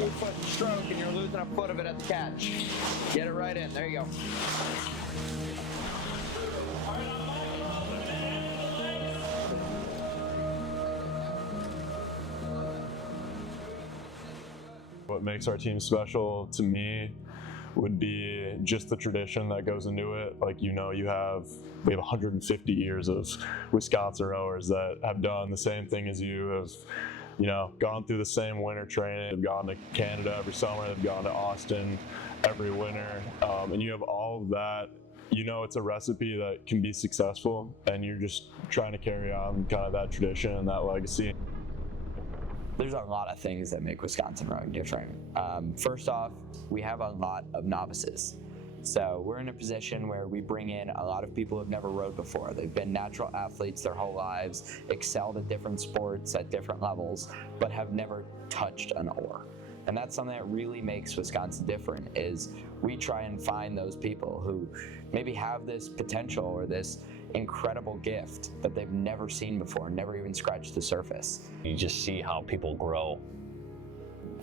2-foot stroke and you're losing a foot of it at the catch. Get it right in. There you go. What makes our team special to me would be just the tradition that goes into it. Like, we have 150 years of Wisconsin rowers that have done the same thing as you, have gone through the same winter training, have gone to Canada every summer, they've gone to Austin every winter, and you have all of that. It's a recipe that can be successful, and you're just trying to carry on kind of that tradition and that legacy. There's a lot of things that make Wisconsin rowing different. First off, we have a lot of novices. So we're in a position where we bring in a lot of people who've never rowed before. They've been natural athletes their whole lives, excelled at different sports at different levels, but have never touched an oar. And that's something that really makes Wisconsin different, is we try and find those people who maybe have this potential or this incredible gift that they've never seen before, never even scratched the surface. You just see how people grow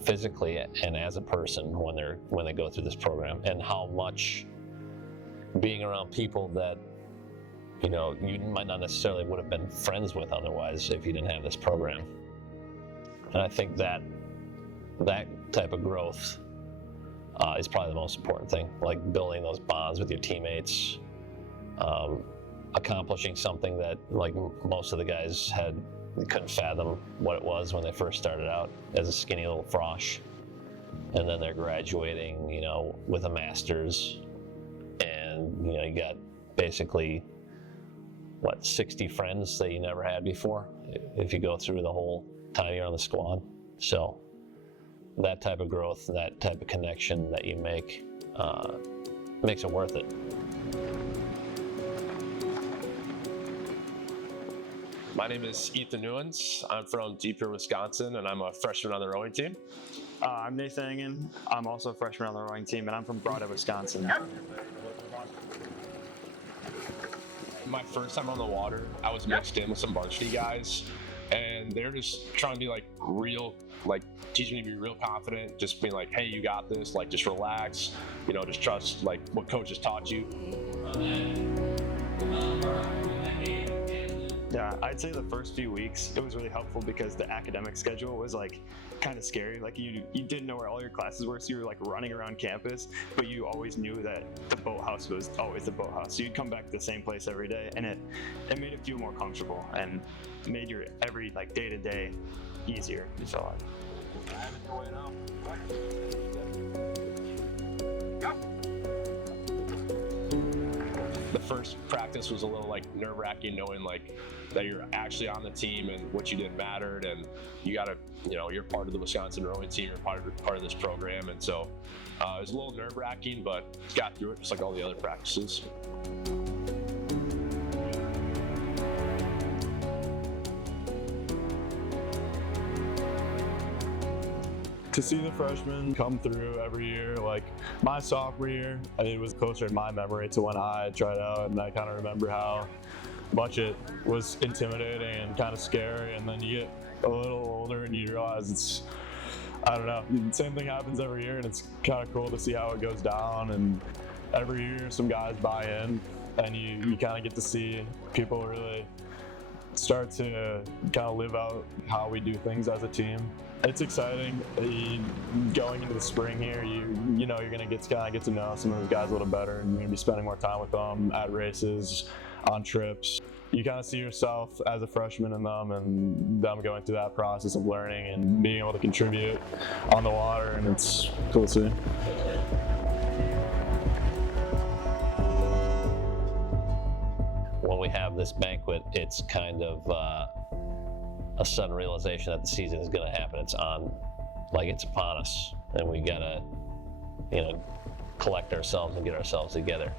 physically and as a person when they go through this program, and how much being around people that you might not necessarily would have been friends with otherwise if you didn't have this program. And I think that type of growth is probably the most important thing, like building those bonds with your teammates, accomplishing something that most of the guys couldn't fathom what it was when they first started out as a skinny little frosh, and then they're graduating with a master's, and you got basically 60 friends that you never had before if you go through the whole time you're on the squad. So that type of growth, that type of connection that you make makes it worth it. My name is Ethan Newens. I'm from Deep River, Wisconsin, and I'm a freshman on the rowing team. I'm Nathan Engen. I'm also a freshman on the rowing team, and I'm from Broad, Wisconsin. My first time on the water, I was mixed in with some varsity guys, and they're just trying to be teaching me to be real confident, just being like, hey, you got this, just relax, just trust what coach has taught you. Yeah, I'd say the first few weeks, it was really helpful because the academic schedule was kind of scary. You didn't know where all your classes were, so you were running around campus, but you always knew that the boathouse was always the boathouse. So you'd come back to the same place every day, and it made it feel more comfortable and made your every day-to-day easier, you felt like. The first practice was a little nerve-wracking, knowing that you're actually on the team and what you did mattered, and you gotta, you're part of the Wisconsin rowing team, you're part of this program, and so it was a little nerve-wracking, but got through it just like all the other practices. To see the freshmen come through every year, my sophomore year, it was closer in my memory to when I tried out, and I kind of remember how much it was intimidating and kind of scary, and then you get a little older and you realize I don't know, the same thing happens every year, and it's kind of cool to see how it goes down, and every year some guys buy in, and you kind of get to see people really start to kind of live out how we do things as a team. It's exciting. Going into the spring here, you're going to get to know some of those guys a little better, and you're going to be spending more time with them at races, on trips. You kind of see yourself as a freshman in them, and them going through that process of learning and being able to contribute on the water, and it's cool to see. When we have this banquet, it's kind of a sudden realization that the season is going to happen. It's upon us, and we gotta, collect ourselves and get ourselves together.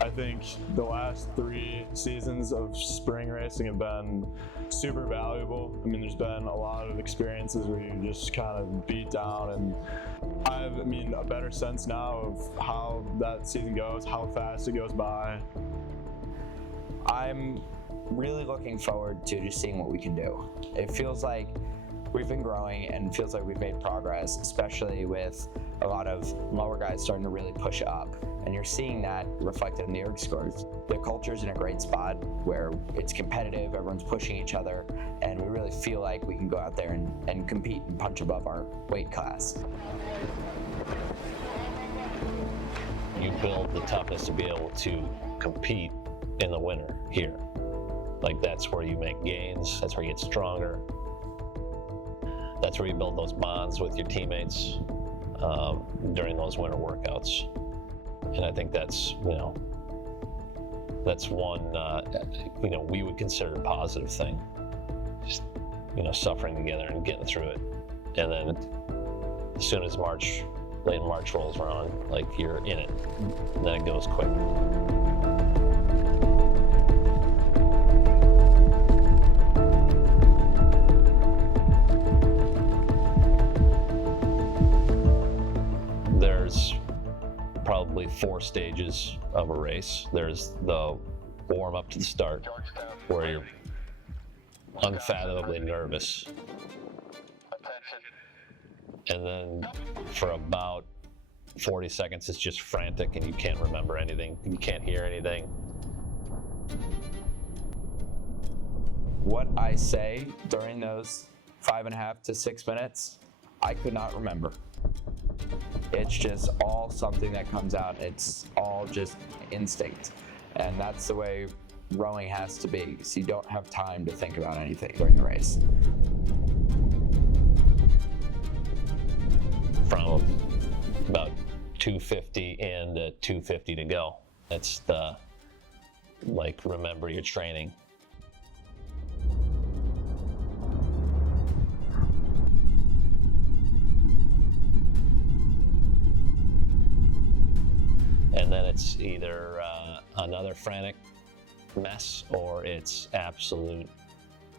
I think the last 3 seasons of spring racing have been super valuable. I mean, there's been a lot of experiences where you just kind of beat down, and I have, a better sense now of how that season goes, how fast it goes by. I'm really looking forward to just seeing what we can do. It feels like we've been growing and feels like we've made progress, especially with a lot of lower guys starting to really push up. And you're seeing that reflected in the ERG scores. The culture's in a great spot where it's competitive, everyone's pushing each other, and we really feel like we can go out there and compete and punch above our weight class. You build the toughness to be able to compete in the winter here. Like, that's where you make gains, that's where you get stronger. That's where you build those bonds with your teammates during those winter workouts. And I think that's, that's one, we would consider a positive thing. Just, suffering together and getting through it. And then as soon as late March rolls around, like, you're in it. And then it goes quick. There's probably 4 stages of a race. There's the warm up to the start, where you're unfathomably nervous. And then for about 40 seconds, it's just frantic and you can't remember anything. You can't hear anything. What I say during those 5.5 to 6 minutes, I could not remember. It's just all something that comes out. It's all just instinct. And that's the way rowing has to be. So you don't have time to think about anything during the race. From about 250 in to 250 to go. That's the, remember your training. And then it's either another frantic mess or it's absolute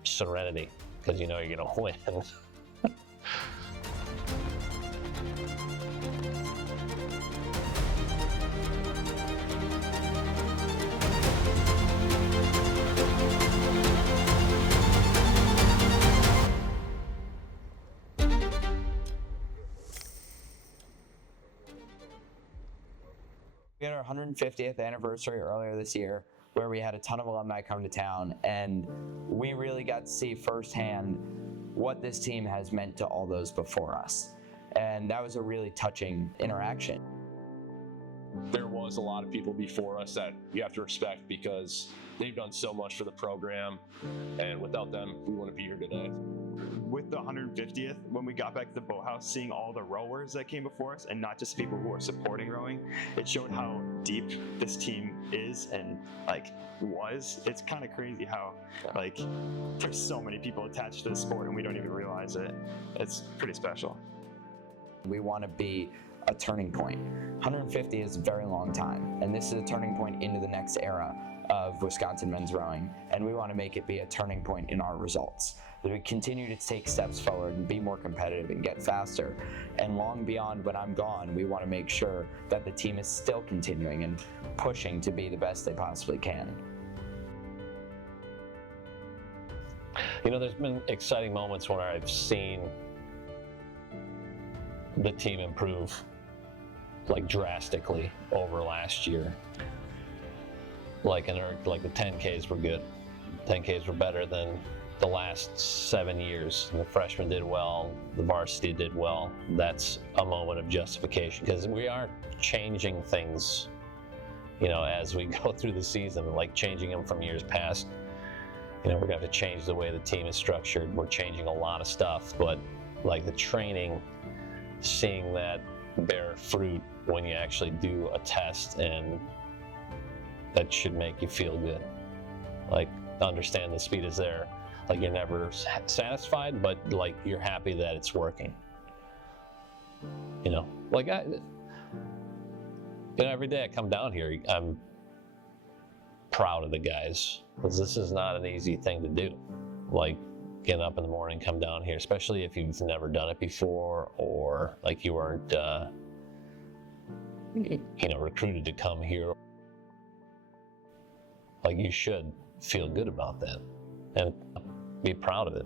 serenity, because you know you're gonna win. We had our 150th anniversary earlier this year, where we had a ton of alumni come to town, and we really got to see firsthand what this team has meant to all those before us. And that was a really touching interaction. There was a lot of people before us that you have to respect because they've done so much for the program, and without them, we wouldn't be here today. With the 150th, when we got back to the boathouse, seeing all the rowers that came before us and not just people who are supporting rowing, it showed how deep this team is and was. It's kind of crazy how there's so many people attached to the sport and we don't even realize it. It's pretty special. We want to be a turning point. 150 is a very long time, and this is a turning point into the next era of Wisconsin men's rowing, and we want to make it be a turning point in our results. That we continue to take steps forward and be more competitive and get faster. And long beyond when I'm gone, we want to make sure that the team is still continuing and pushing to be the best they possibly can. There's been exciting moments when I've seen the team improve drastically over last year. The 10Ks were good. 10Ks were better than the last 7 years. The freshmen did well, the varsity did well. That's a moment of justification because we are changing things, as we go through the season, changing them from years past. We're gonna have to change the way the team is structured. We're changing a lot of stuff, but the training, seeing that bear fruit when you actually do a test, and that should make you feel good. Understand the speed is there. You're never satisfied, but you're happy that it's working. Every day I come down here, I'm proud of the guys, because this is not an easy thing to do. Getting up in the morning, come down here, especially if you've never done it before, or you weren't, recruited to come here. You should feel good about that and be proud of it.